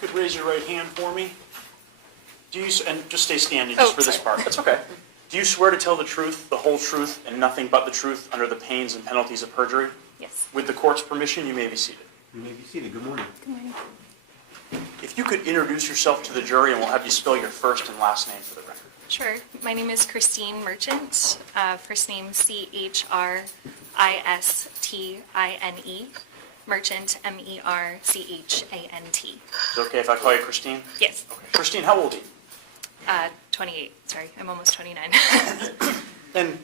you could raise your right hand for me. And just stay standing just for this part. That's okay. Do you swear to tell the truth, the whole truth, and nothing but the truth under the pains and penalties of perjury? Yes. With the court's permission, you may be seated. You may be seated. Good morning. Good morning. If you could introduce yourself to the jury, and we'll have you spell your first and last name for the record. Sure. My name is Christine Merchant. First name Chrisistine. Merchant, Merchant. Is it okay if I call you Christine? Yes. Okay. Christine, how old are you? 28. Sorry, I'm almost 29. And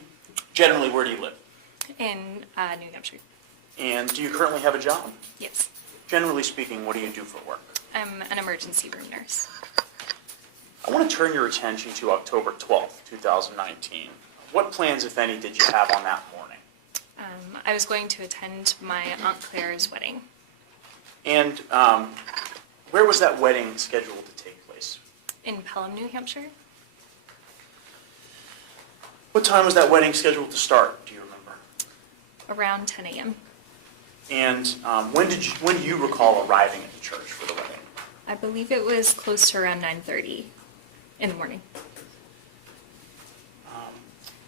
generally, where do you live? In New Hampshire. And do you currently have a job? Yes. Generally speaking, what do you do for work? I'm an emergency room nurse. I want to turn your attention to October 12th, 2019. What plans, if any, did you have on that morning? I was going to attend my Aunt Claire's wedding. And where was that wedding scheduled to take place? In Pelham, New Hampshire. What time was that wedding scheduled to start, do you remember? Around 10 a.m. And when do you recall arriving at the church for the wedding? I believe it was close to around 9:30 in the morning.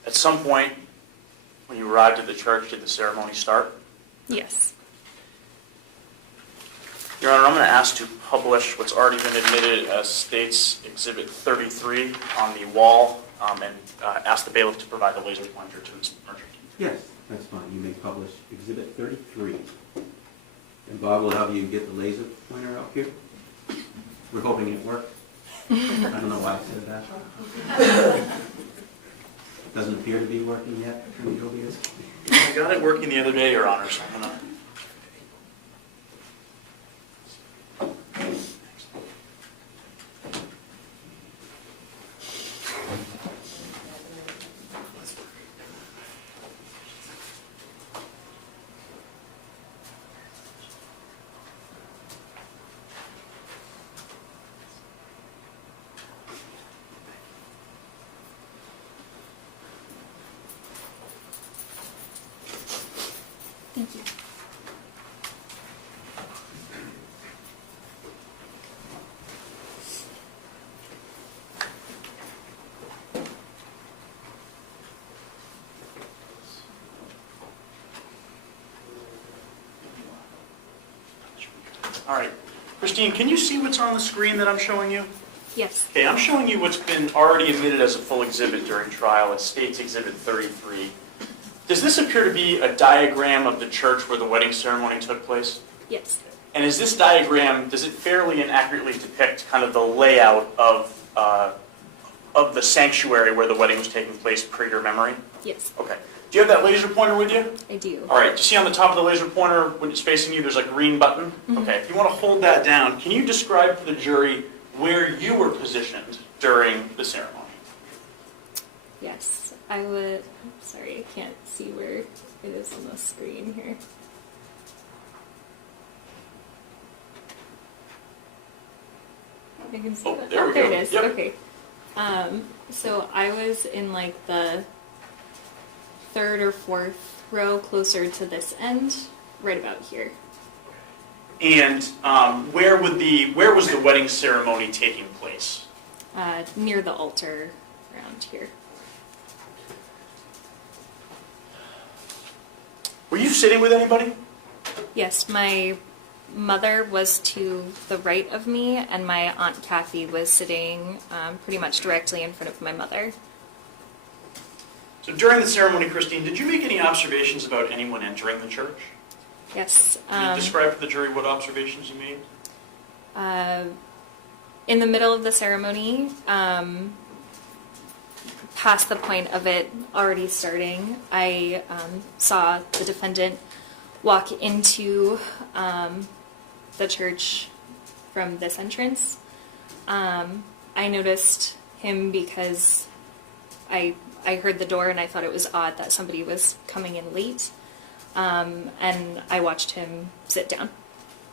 At some point, when you arrived at the church, did the ceremony start? Yes. Your Honor, I'm going to ask to publish what's already been admitted as State's Exhibit 33 on the wall, and ask the bailiff to provide the laser pointer to Ms. Merchant. Yes, that's fine. You may publish Exhibit 33. And Bob will have you get the laser pointer out here. We're hoping it works. I don't know why I said that. Doesn't appear to be working yet. Can we go here? I got it working the other day, Your Honor, so I'm going to... Thank you. All right. Christine, can you see what's on the screen that I'm showing you? Yes. Okay, I'm showing you what's been already admitted as a full exhibit during trial at State's Exhibit 33. Does this appear to be a diagram of the church where the wedding ceremony took place? Yes. And is this diagram, does it fairly and accurately depict kind of the layout of the sanctuary where the wedding was taking place per your memory? Yes. Okay. Do you have that laser pointer with you? I do. All right. Do you see on the top of the laser pointer when it's facing you, there's a green button? Mm-hmm. Okay. If you want to hold that down, can you describe to the jury where you were positioned during the ceremony? Yes. I would, sorry, I can't see where it is on the screen here. I can see that. there we there go. it is. Yep. Okay. So I was in like the third or fourth row closer to this end, right about here. And where was the wedding ceremony taking place? Near the altar around here. Were you sitting with anybody? Yes, my mother was to the right of me, and my Aunt Kathy was sitting pretty much directly in front of my mother. So during the ceremony, Christine, did you make any observations about anyone entering the church? Yes. Can you describe to the jury what observations you made? In the middle of the ceremony, past the point of it already starting, I saw the defendant walk into the church from this entrance. I noticed him because I heard the door and I thought it was odd that somebody was coming in late, and I watched him sit down.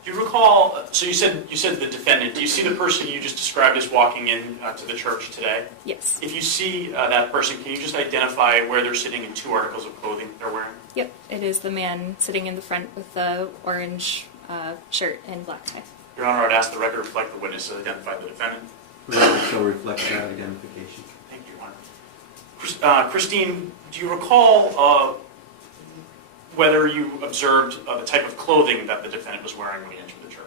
Do you recall, so you said the defendant, do you see the person you just described as walking in to the church today? Yes. If you see that person, can you just identify where they're sitting and two articles of clothing they're wearing? Yep, it is the man sitting in the front with the orange shirt and black tie. Your Honor, I'd ask the record reflect the witness to identify the defendant. So reflect that identification. Thank you, Your Honor. Christine, do you recall whether you observed the type of clothing that the defendant was wearing when he entered the church?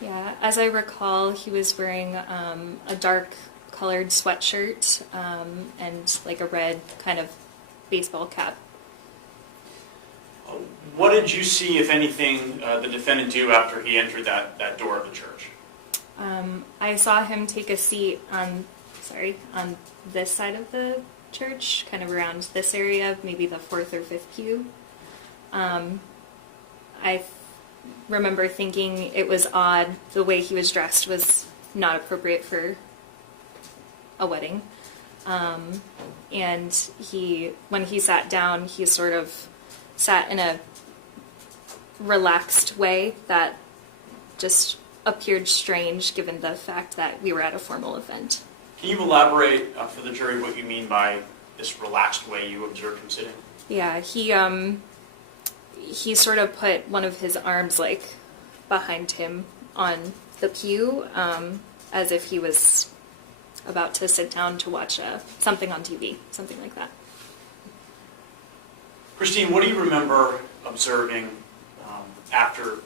Yeah, as I recall, he was wearing a dark colored sweatshirt and like a red kind of baseball cap. What did you see, if anything, the defendant do after he entered that door of the church? I saw him take a seat on this side of the church, kind of around this area, maybe the 4th or 5th pew. I remember thinking it was odd. The way he was dressed was not appropriate for a wedding. And when he sat down, he sort of sat in a relaxed way that just appeared strange given the fact that we were at a formal event. Can you elaborate for the jury what you mean by this relaxed way you observed him sitting? Yeah, he sort of put one of his arms like behind him on the pew, as if he was about to sit down to watch something on TV, something like that. Christine, what do you remember observing after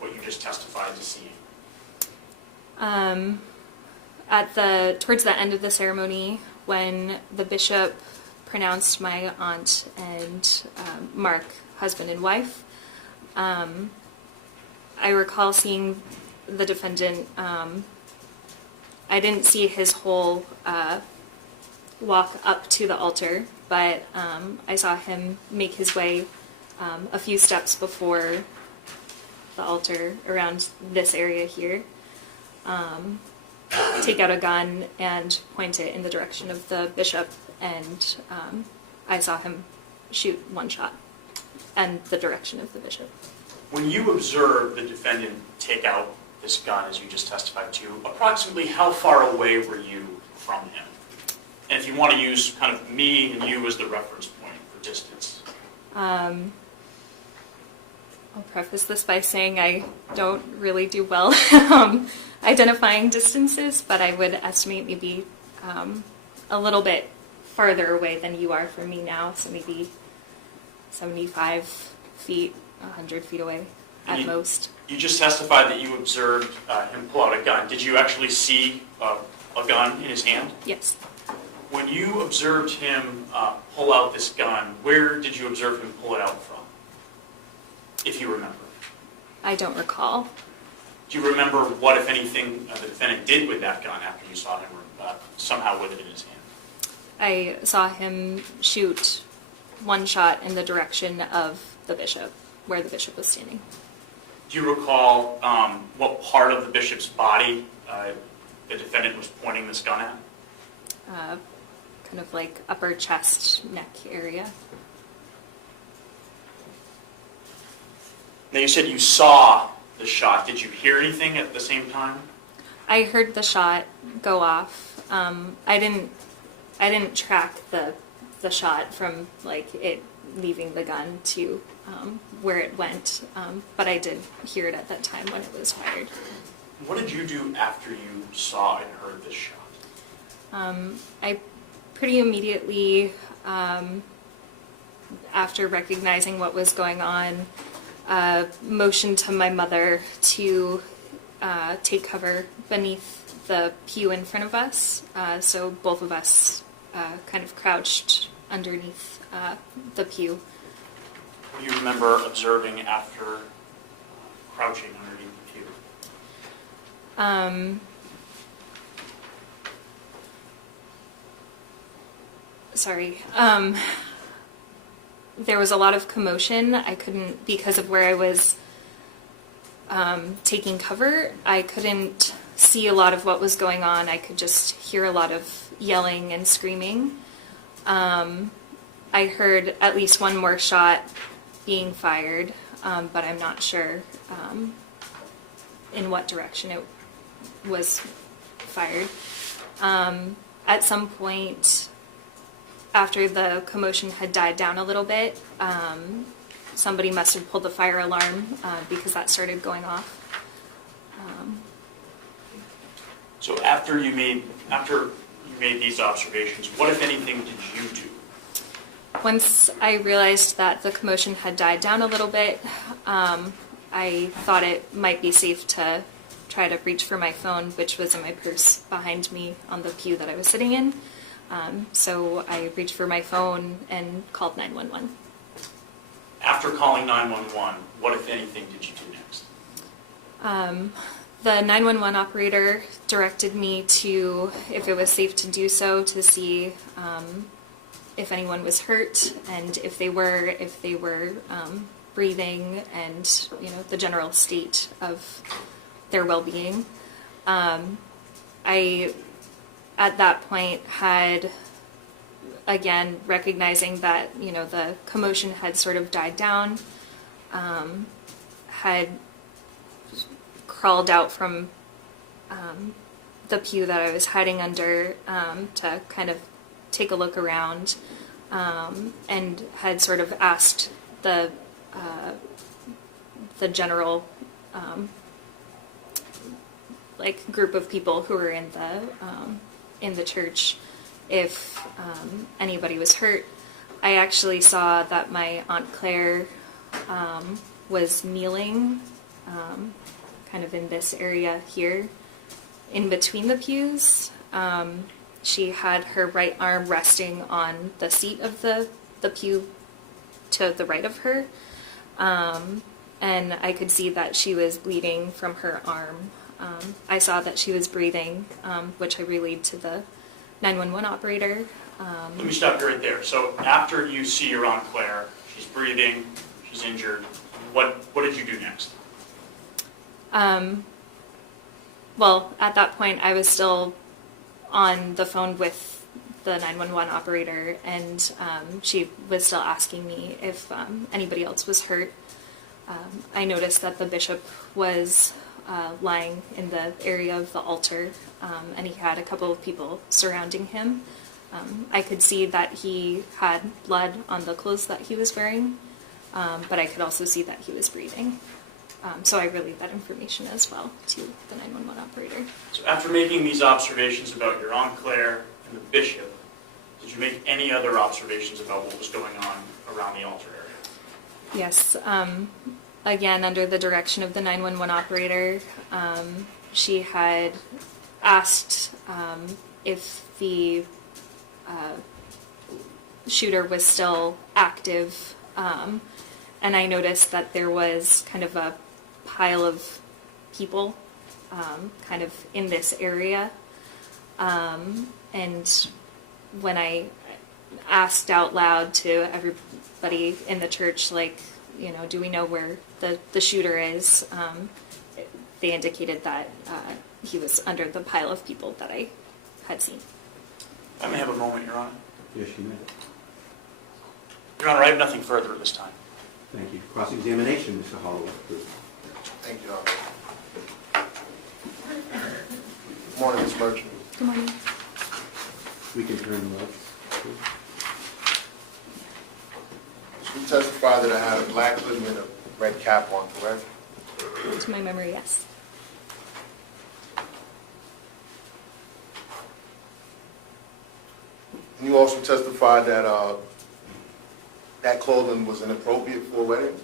what you just testified to seeing? Towards the end of the ceremony, when the bishop pronounced my aunt and Mark husband and wife, I recall seeing the defendant. I didn't see his whole walk up to the altar, but I saw him make his way a few steps before the altar around this area here, take out a gun and point it in the direction of the bishop, and I saw him shoot one shot in the direction of the bishop. When you observed the defendant take out this gun, as you just testified to, approximately how far away were you from him? And if you want to use kind of me and you as the reference point for distance. I'll preface this by saying I don't really do well identifying distances, but I would estimate maybe a little bit farther away than you are from me now, so maybe 75 feet, 100 feet away at most. You just testified that you observed him pull out a gun. Did you actually see a gun in his hand? Yes. When you observed him pull out this gun, where did you observe him pull it out from? If you remember. I don't recall. Do you remember what, if anything, the defendant did with that gun after you saw him somehow with it in his hand? I saw him shoot one shot in the direction of the bishop, where the bishop was standing. Do you recall what part of the bishop's body the defendant was pointing this gun at? Kind of like upper chest, neck area. Now you said you saw the shot. Did you hear anything at the same time? I heard the shot go off. I didn't track the shot from like it leaving the gun to where it went, but I did hear it at that time when it was fired. What did you do after you saw and heard this shot? I pretty immediately, after recognizing what was going on, motioned to my mother to take cover beneath the pew in front of us. So both of us kind of crouched underneath the pew. What do you remember observing after crouching underneath the pew? There was a lot of commotion. I couldn't, because of where I was taking cover, I couldn't see a lot of what was going on. I could just hear a lot of yelling and screaming. I heard at least one more shot being fired, but I'm not sure in what direction it was fired. At some point, after the commotion had died down a little bit, somebody must have pulled the fire alarm because that started going off. So after you made these observations, what, if anything, did you do? Once I realized that the commotion had died down a little bit, I thought it might be safe to try to reach for my phone, which was in my purse behind me on the pew that I was sitting in. So I reached for my phone and called 911. After calling 911, what, if anything, did you do next? The 911 operator directed me to, if it was safe to do so, to see if anyone was hurt, and if they were breathing, and the general state of their well-being. I, at that point, had, again, recognizing that the commotion had sort of died down, had crawled out from the pew that I was hiding under to kind of take a look around, and had sort of asked the general group of people who were in the church if anybody was hurt. I actually saw that my Aunt Claire was kneeling kind of in this area here in between the pews. She had her right arm resting on the seat of the pew to the right of her, and I could see that she was bleeding from her arm. I saw that she was breathing, which I relayed to the 911 operator. Let me stop you right there. So after you see your Aunt Claire, she's breathing, she's injured, what did you do next? Well, at that point, I was still on the phone with the 911 operator, and she was still asking me if anybody else was hurt. I noticed that the bishop was lying in the area of the altar, and he had a couple of people surrounding him. I could see that he had blood on the clothes that he was wearing, but I could also see that he was breathing. So I relayed that information as well to the 911 operator. So after making these observations about your Aunt Claire and the bishop, did you make any other observations about what was going on around the altar area? Yes. Again, under the direction of the 911 operator, she had asked if the shooter was still active, and I noticed that there was kind of a pile of people kind of in this area, and when I asked out loud to everybody in the church, do we know where the shooter is, they indicated that he was under the pile of people that I had seen. I may have a moment, Your Honor. Yes, you may. Your Honor, I have nothing further at this time. Thank you. Cross-examination, Mr. Holloway, please. Thank you, Your Honor. Good morning, Ms. Merchant. Good morning. We can turn the lights, please. You testified that I had a black hoodie and a red cap on, correct? To my memory, yes. And you also testified that that clothing was inappropriate for a wedding?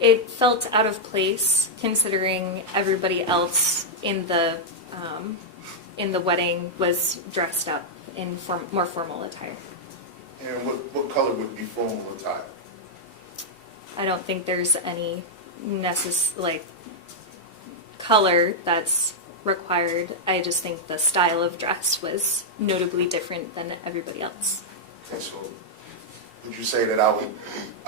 It felt out of place considering everybody else in the wedding was dressed up in more formal attire. And what color would be formal attire? I don't think there's any color that's required. I just think the style of dress was notably different than everybody else. Okay, so would you say that I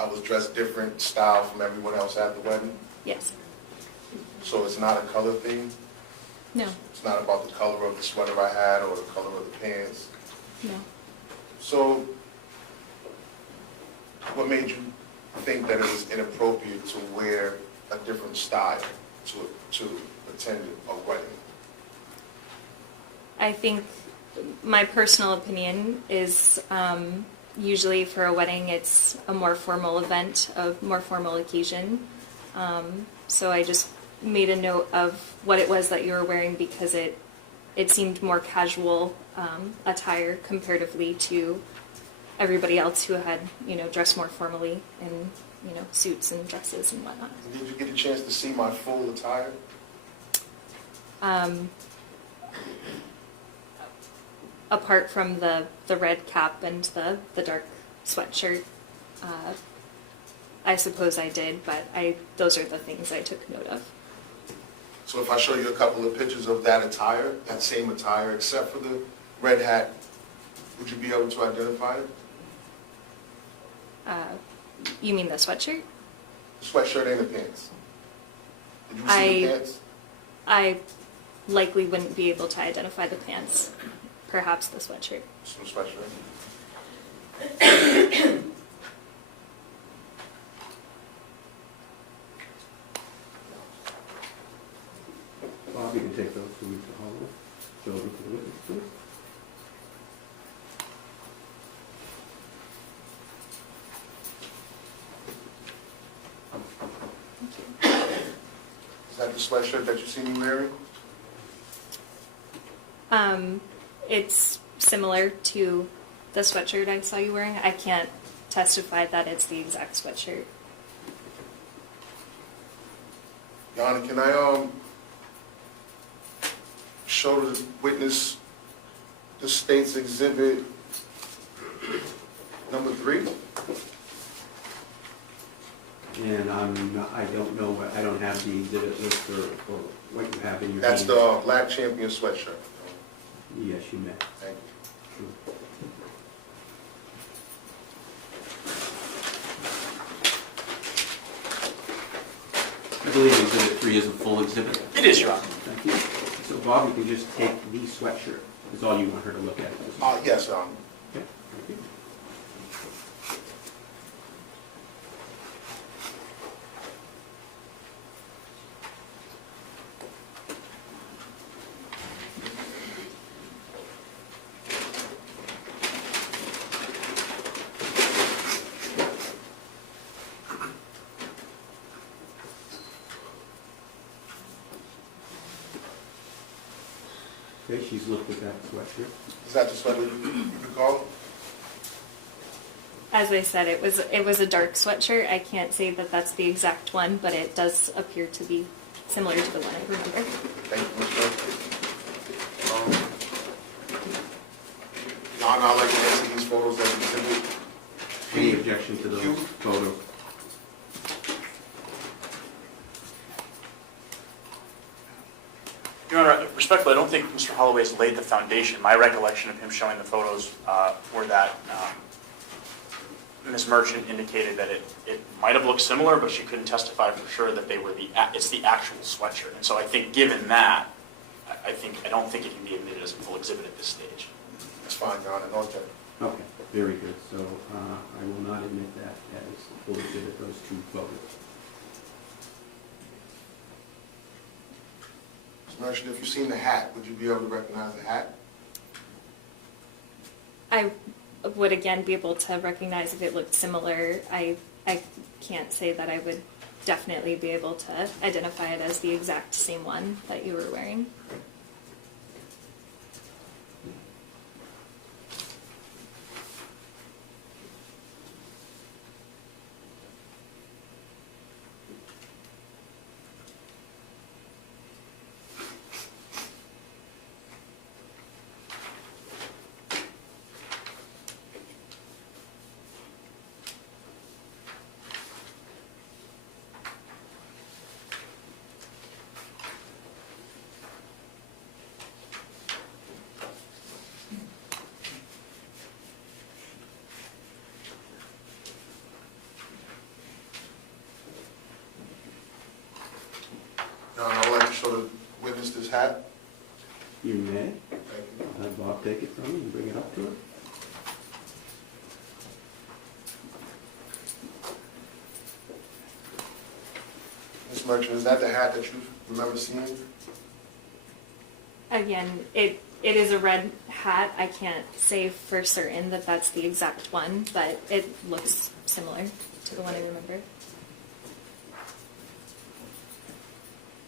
was dressed different style from everyone else at the wedding? Yes. So it's not a color thing? No. It's not about the color of the sweater I had or the color of the pants? No. So what made you think that it was inappropriate to wear a different style to attend a wedding? I think my personal opinion is usually for a wedding it's a more formal event, a more formal occasion. So I just made a note of what it was that you were wearing because it seemed more casual attire comparatively to everybody else who had, dressed more formally in, suits and dresses and whatnot. And did you get a chance to see my full attire? Apart from the red cap and the dark sweatshirt, I suppose I did, but those are the things I took note of. So if I show you a couple of pictures of that attire, that same attire, except for the red hat, would you be able to identify it? You mean the sweatshirt? The sweatshirt and the pants. Did you see the pants? I likely wouldn't be able to identify the pants. Perhaps the sweatshirt. Some sweatshirt. Bob, you can take those to Mr. Holloway. Show them to the witness, please. Is that the sweatshirt that you see me wearing? It's similar to the sweatshirt I saw you wearing. I can't testify that it's the exact sweatshirt. Your Honor, can I show the witness the state's exhibit number 3? And I don't know, I don't have the exhibit list or what you have in your. That's hand. the Black Champion sweatshirt. Yes, you may. Thank you. I believe exhibit 3 is a full exhibit. It is, Your Honor. Thank you. So Bob, you can just take the sweatshirt, is all you want her to look at. Yes, Okay, thank you. Okay, she's looked at that sweatshirt. Is that the sweater you recall? As I said, it was a dark sweatshirt. I can't say that that's the exact one, but it does appear to be similar to the one I remember. Thank you, Mr. Your Honor, I'd like to answer these photos as exhibit. Any objection to those photos? Your Honor, respectfully, I don't think Mr. Holloway has laid the foundation. My recollection of him showing the photos were that Ms. Merchant indicated that it might have looked similar, but she couldn't testify for sure that they were it's the actual sweatshirt. And so I think given that, I don't think it can be admitted as a full exhibit at this stage. That's fine, Your Honor, no objection. Okay, very good. So I will not admit that as a full exhibit, those 2 photos. Ms. Merchant, if you've seen the hat, would you be able to recognize the hat? I would again be able to recognize if it looked similar. I can't say that I would definitely be able to identify it as the exact same one that you were wearing. Your Honor, I'd like to show the witness this hat. You may. Thank you. I'll have Bob take it from you and bring it up to her. Ms. Merchant, is that the hat that you remember seeing? Again, it is a red hat. I can't say for certain that that's the exact one, but it looks similar to the one I remember.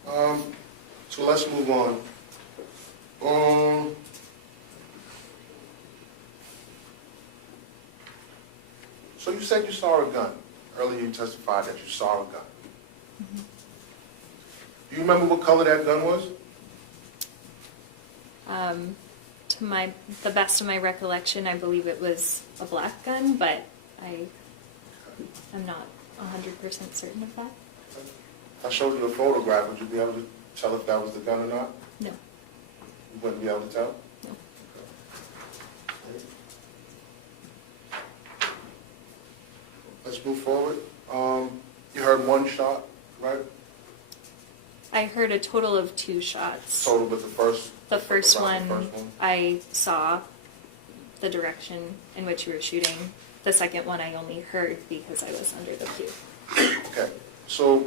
So let's move on. So you said you saw a gun. Earlier you testified that you saw a gun. Mm-hmm. Do you remember what color that gun was? To the best of my recollection, I believe it was a black gun, but I'm not 100% certain of that. If I showed you a photograph, would you be able to tell if that was the gun or not? No. You wouldn't be able to tell? No. Let's move forward. You heard one shot, right? I heard a total of 2 shots. Total with the first? The first around one, the first one? I saw the direction in which you were shooting. The second one I only heard because I was under the pew. Okay, so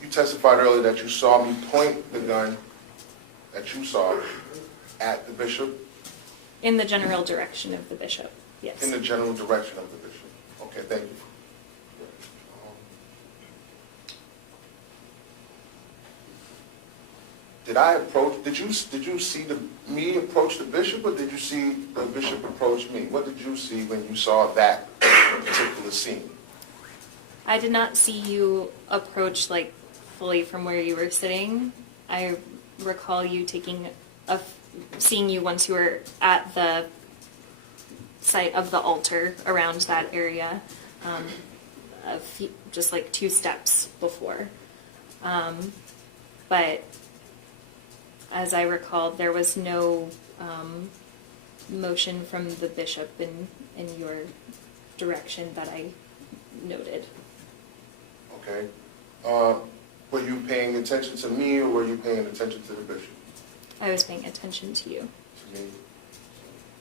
you testified earlier that you saw me point the gun that you saw at the bishop In the general direction of the bishop, yes. in the general direction of the bishop. Okay, thank you. Did you see me approach the bishop, or did you see the bishop approach me? What did you see when you saw that particular scene? I did not see you approach like fully from where you were sitting. I recall you seeing you once you were at the site of the altar around that area, just like 2 steps before. But as I recalled, there was no motion from the bishop in your direction that I noted. Okay. Were you paying attention to me, or were you paying attention to the bishop? I was paying attention to you. To me?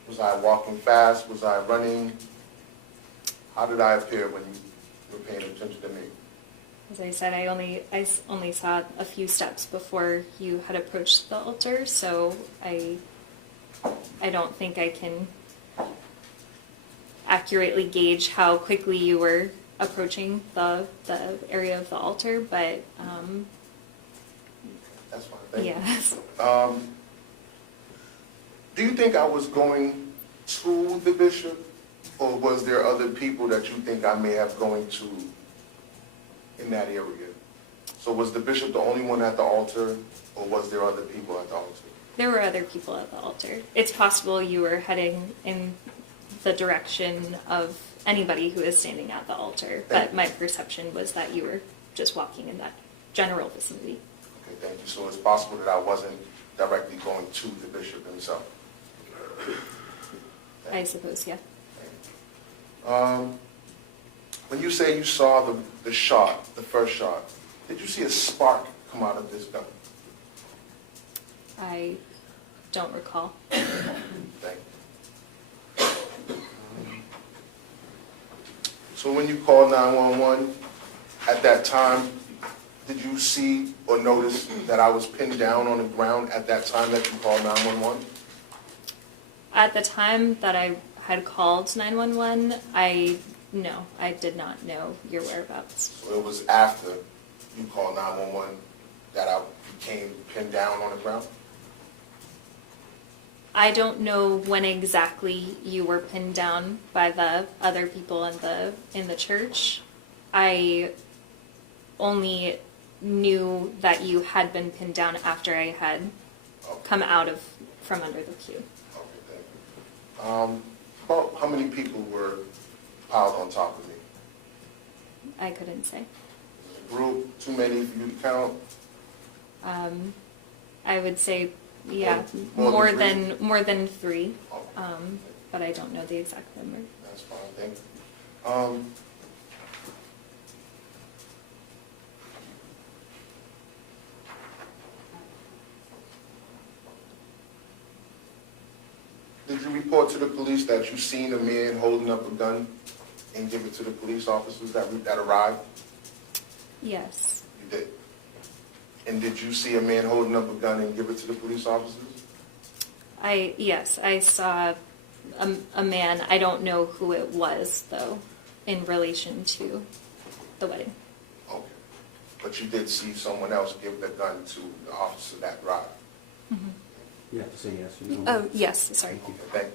Was I walking fast? Was I running? How did I appear when you were paying attention to me? As I said, I only saw a few steps before you had approached the altar, so I don't think I can accurately gauge how quickly you were approaching the area of the altar, but That's fine. Thank you. yes. Do you think I was going to the bishop, or was there other people that you think I may have going to in that area? So was the bishop the only one at the altar, or was there other people at the altar? There were other people at the altar. It's possible you were heading in the direction of anybody who is standing at the altar, but my perception was that you were just walking in that general vicinity. Okay, thank you. So it's possible that I wasn't directly going to the bishop himself? I suppose, yeah. When you say you saw the shot, the first shot, did you see a spark come out of this gun? I don't recall. Thank you. So when you called 911, at that time, did you see or notice that I was pinned down on the ground at that time that you called 911? At the time that I had called 911, I did not know your whereabouts. So it was after you called 911 that I became pinned down on the ground? I don't know when exactly you were pinned down by the other people in the church. I only knew that you had been pinned down after I had come out from under the pew. Okay, thank you. About how many people were piled on top of me? I couldn't say. A group, too many for you to count? I would say, yeah, More more than 3, Okay. but I don't know the exact number. That's fine, thank you. Did you report to the police that you seen a man holding up a gun and give it to the police officers that arrived? Yes. You did. And did you see a man holding up a gun and give it to the police officers? Yes, I saw a man. I don't know who it was, though, in relation to the wedding. Okay. but you did see someone else give the gun to the officer that drive. You have to say yes or no. Oh, yes, sorry. Thank you. Okay, thank you.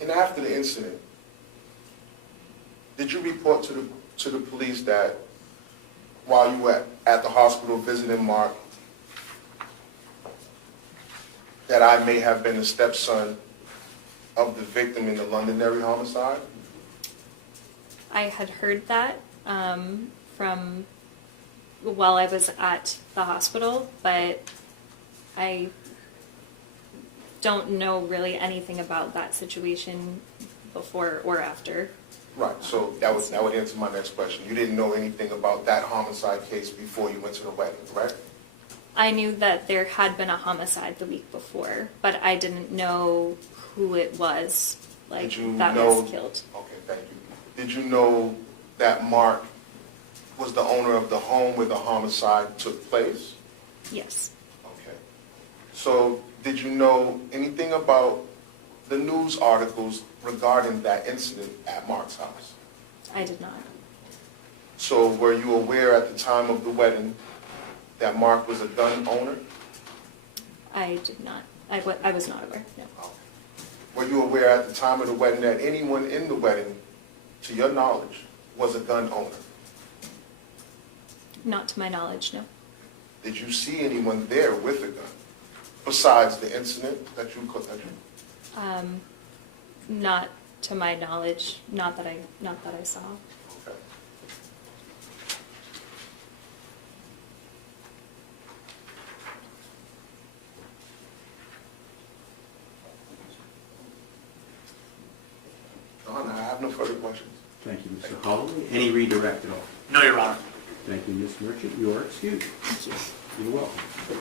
And after the incident, did you report to the police that while you were at the hospital visiting Mark, that I may have been the stepson of the victim in the Londonderry homicide? I had heard that from while I was at the hospital, but I don't know really anything about that situation before or after. Right, so that would answer my next question. You didn't know anything about that homicide case before you went to the wedding, correct? I knew that there had been a homicide the week before, but I didn't know who it was, like, Did you that know? was killed. Okay, thank you. Did you know that Mark was the owner of the home where the homicide took place? Yes. Okay. So did you know anything about the news articles regarding that incident at Mark's house? I did not. So were you aware at the time of the wedding that Mark was a gun owner? I did not. I was not aware, no. Were you aware at the time of the wedding that anyone in the wedding, to your knowledge, was a gun owner? Not to my knowledge, no. Did you see anyone there with a gun besides the incident that you? Not to my knowledge, not that I saw. Okay. Don, I have no further questions. Thank you, Mr. Holloway. Any redirect at all? No, Your Honor. Thank you, Ms. Merchant. You are excused. Thank you. You're welcome.